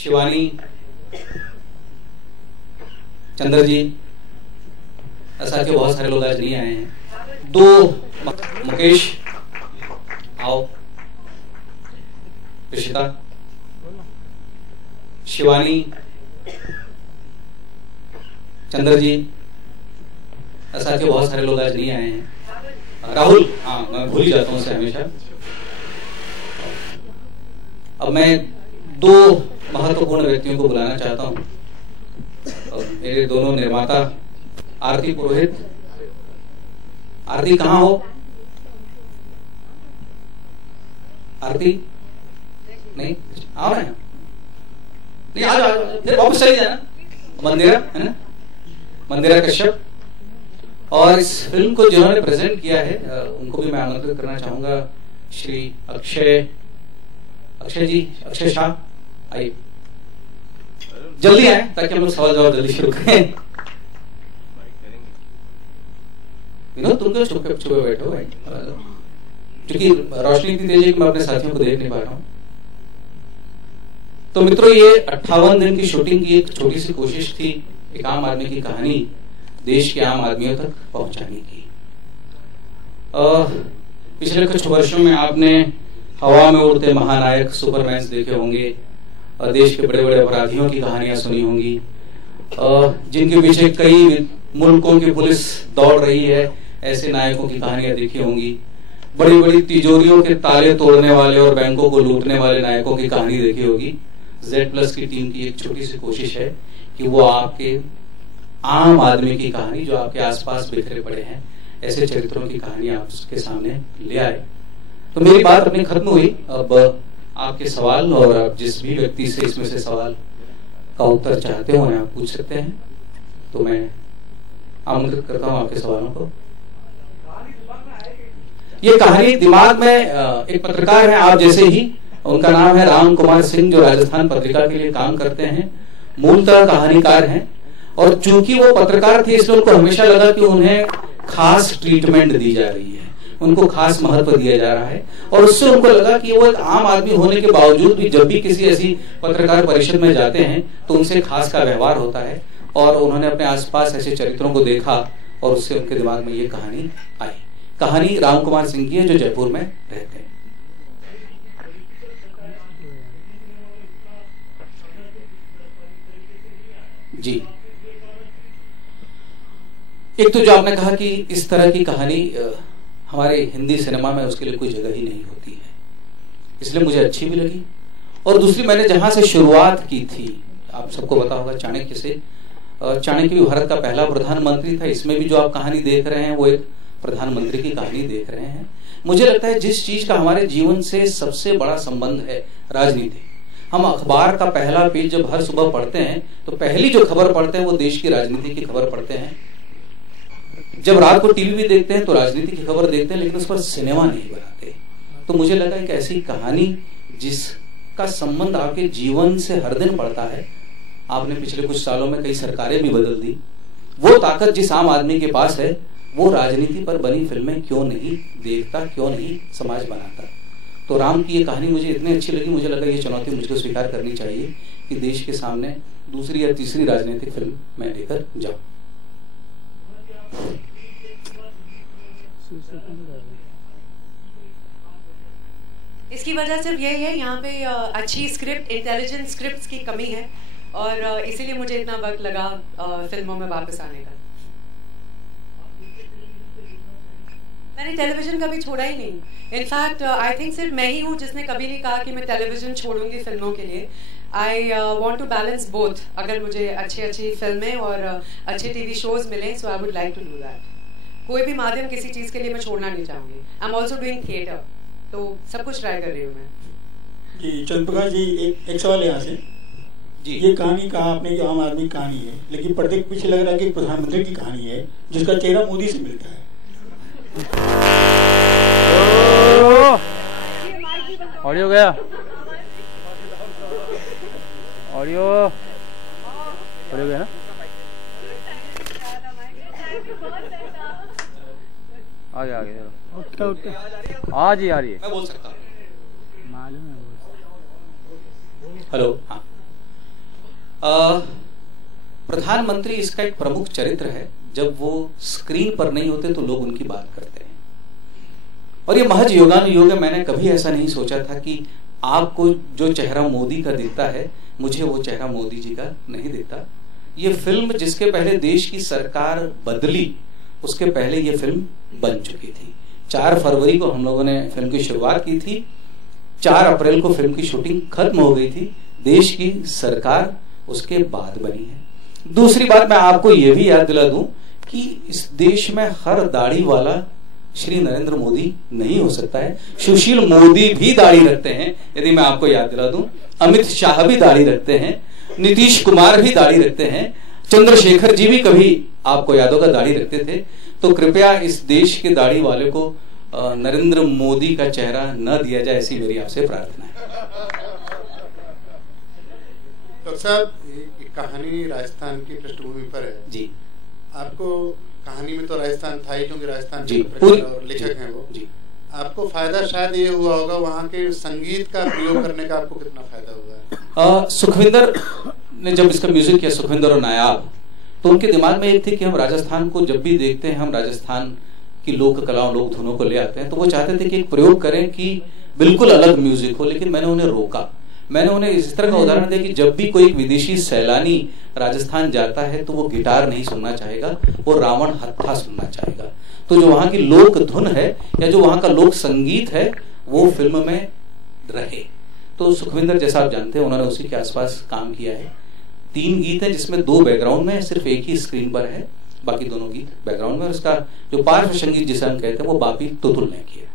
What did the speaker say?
शिवानी, चंद्र जी, ऐसा के बहुत सारे लोग आज नहीं आए हैं। दो मुकेश आओ, ऋषिता, शिवानी, चंद्र जी, ऐसा के बहुत सारे लोग आज नहीं आए हैं। राहुल, हाँ मैं भूल ही जाता हूँ उसे हमेशा। अब मैं दो महत्वपूर्ण व्यक्तियों को बुलाना चाहता हूँ। मेरे दोनों निर्माता आरती पुरोहित। आरती कहाँ हो? आरती नहीं, आओ ना। नहीं आ जाओ, वापस चली जाना। मंदिरा है ना, मंदिरा कश्यप। और इस फिल्म को जिन्होंने प्रेजेंट किया है उनको भी मैं आमंत्रित करना चाहूंगा। श्री अक्षय जी, अक्षय शाह, आइए जल्दी आए ताकि हम लोग सवाल जवाब जल्दी शुरू करें। विनोद तुम क्यों छुपे बैठे हो भाई? क्योंकि रोशनी इतनी तेज है कि मैं अपने साथियों को देख नहीं पा रहा हूं। तो मित्रों, ये 58 दिन की शूटिंग की एक छोटी सी कोशिश थी एक आम आदमी की कहानी देश के आम आदमियों तक पहुंचाने की। पिछले कुछ वर्षों में आपने हवा में उड़ते महानायक सुपरमैन देखे होंगे, देश के बड़े बड़े अपराधियों की कहानियां सुनी होंगी, जिनके पीछे कई मुल्कों की पुलिस दौड़ रही है, ऐसे नायकों की कहानियां देखी होंगी। बड़ी बड़ी तिजोरियों के ताले तोड़ने वाले और बैंकों को लूटने वाले नायकों की कहानी देखी होगी। Z+ की टीम की एक छोटी सी कोशिश है कि वो आपके आम आदमी की कहानी, जो आपके आसपास बिखरे पड़े हैं, ऐसे चरित्रों की कहानी आपके सामने ले आए। तो मेरी बात अपनी खत्म हुई। अब आपके सवाल, और आप जिस भी व्यक्ति से इसमें से सवाल का उत्तर चाहते हो आप पूछ सकते हैं। तो मैं आमंत्रित करता हूं आपके सवालों को। ये कहानी दिमाग में एक पत्रकार है आप जैसे ही, उनका नाम है राम कुमार सिंह, जो राजस्थान पत्रिका के लिए काम करते हैं, मूलतः कहानीकार हैं। और चूंकि वो पत्रकार थे इसलिए उनको हमेशा लगा कि उन्हें खास ट्रीटमेंट दी जा रही है, उनको खास महत्व दिया जा रहा है। और उससे उनको लगा कि वो एक आम आदमी होने के बावजूद भी जब भी किसी ऐसी पत्रकार परिषद में जाते हैं तो उनसे खास का व्यवहार होता है। और उन्होंने अपने आसपास ऐसे चरित्रों को देखा और उससे उनके दिमाग में ये कहानी आई। कहानी राम कुमार सिंह की है, जो जयपुर में रहते हैं। जी, एक तो जो आपने कहा कि इस तरह की कहानी हमारे हिंदी सिनेमा में उसके लिए कोई जगह ही नहीं होती है, इसलिए मुझे अच्छी भी लगी। और दूसरी, मैंने जहां से शुरुआत की थी, आप सबको पता होगा चाणक्य से। चाणक्य भी भारत का पहला प्रधानमंत्री था। इसमें भी जो आप कहानी देख रहे हैं वो एक प्रधानमंत्री की कहानी देख रहे हैं। मुझे लगता है जिस चीज का हमारे जीवन से सबसे बड़ा संबंध है, राजनीति। हम अखबार का पहला पेज जब हर सुबह पढ़ते हैं तो पहली जो खबर पढ़ते हैं वो देश की राजनीति की खबर पढ़ते हैं। जब रात को टीवी भी देखते हैं तो राजनीति की खबर देखते हैं, लेकिन उस पर सिनेमा नहीं बनाते। तो मुझे लगा एक ऐसी कहानी जिसका संबंध आपके जीवन से हर दिन पड़ता है। आपने पिछले कुछ सालों में कई सरकारें भी बदल दी। वो ताकत जिस आम आदमी के पास है वो राजनीति पर बनी फिल्में क्यों नहीं देखता, क्यों नहीं समाज बनाता। तो राम की ये कहानी मुझे इतनी अच्छी लगी, मुझे लगा ये चुनौती मुझको स्वीकार करनी चाहिए कि देश के सामने दूसरी या तीसरी राजनीतिक फिल्म मैं लेकर जाऊं। इसकी वजह सिर्फ यही है, यहाँ पे अच्छी स्क्रिप्ट, इंटेलिजेंट स्क्रिप्ट्स की कमी है और इसीलिए मुझे इतना वक्त लगा फिल्मों में वापस आने का। मैंने टेलीविजन कभी छोड़ा ही नहीं। इनफैक्ट आई थिंक सिर्फ मैं ही हूँ जिसने कभी नहीं कहा कि मैं टेलीविजन छोड़ूंगी फिल्मों के लिए। I want to balance both. अगर मुझे अच्छी फिल्में और अच्छे टीवी शोज मिले so I would like to do that. कोई भी माध्यम किसी चीज़ के लिए मैं छोड़ना नहीं चाहूँगी। I am also doing theatre, तो सब कुछ ट्राई कर रही हूँ मैं। जी चंद्रप्रकाश जी, एक सवाल यहाँ से जी। ये कहानी कहा आपने कि आम आदमी की कहानी है, लेकिन पर्दे के पीछे लग रहा है कि प्रधानमंत्री की कहानी है जिसका चेहरा मोदी से मिलता है। ऑडियो गया, ऑडियो गया ना। आगे चलो। आज ही आ रही है। मैं बोल सकता हूँ। मालूम है। हेलो, हाँ प्रधानमंत्री इसका एक प्रमुख चरित्र है। जब वो स्क्रीन पर नहीं होते तो लोग उनकी बात करते हैं, और ये महज योगानुयोग है। मैंने कभी ऐसा नहीं सोचा था कि आपको जो चेहरा मोदी का दिखता है, मुझे वो चेहरा मोदी जी का नहीं दिखता। ये फिल्म जिसके पहले देश की सरकार बदली, उसके पहले ये फिल्म बन चुकी थी। 4 फरवरी को हम लोगों ने फिल्म की शुरुआत की थी, 4 अप्रैल को फिल्म की शूटिंग खत्म हो गई थी। देश की सरकार उसके बाद बनी है। दूसरी बात, मैं आपको यह भी याद दिला दूं कि इस देश में हर दाढ़ी वाला श्री नरेंद्र मोदी नहीं हो सकता है। सुशील मोदी भी दाढ़ी रखते हैं, यदि मैं आपको याद दिला दूं। अमित शाह भी दाढ़ी रखते हैं, नीतीश कुमार भी दाढ़ी रखते हैं, चंद्रशेखर जी भी कभी आपको याद होगा दाढ़ी रखते थे। तो कृपया इस देश के दाढ़ी वाले को नरेंद्र मोदी का चेहरा न दिया जाए, ऐसी मेरी आपसे प्रार्थना है। डॉक्टर साहब, कहानी राजस्थान की पृष्ठभूमि पर है जी। आपको कहानी में तो राजस्थान था ही, क्योंकि राजस्थान जी और लेखक हैं वो जी। आपको फायदा शायद ये हुआ होगा, वहाँ के संगीत का प्रयोग करने का आपको कितना फायदा हुआ है? सुखविंदर ने जब इसका म्यूजिक किया, सुखविंदर और नायाब, तो उनके दिमाग में एक थी कि हम राजस्थान को जब भी देखते हैं, हम राजस्थान की लोक कलाओं, लोक धुनों को ले आते हैं। तो वो चाहते थे कि एक प्रयोग करें कि बिल्कुल अलग म्यूजिक हो, लेकिन मैंने उन्हें रोका। मैंने उन्हें इस तरह का उदाहरण दिया कि जब भी कोई विदेशी सैलानी राजस्थान जाता है तो वो गिटार नहीं सुनना चाहेगा, वो रावण हत्था सुनना चाहेगा। तो जो वहां की लोक धुन है या जो वहां का लोक संगीत है, वो फिल्म में रहे। तो सुखविंदर, जैसा आप जानते हैं, उन्होंने उसी के आसपास काम किया है। 3 गीत है, जिसमें 2 बैकग्राउंड में, सिर्फ एक ही स्क्रीन पर है, बाकी दोनों गीत बैकग्राउंड में। और उसका जो पार्श्व संगीत जिसे हम कहते हैं, वो बापी तुतुल ने किया।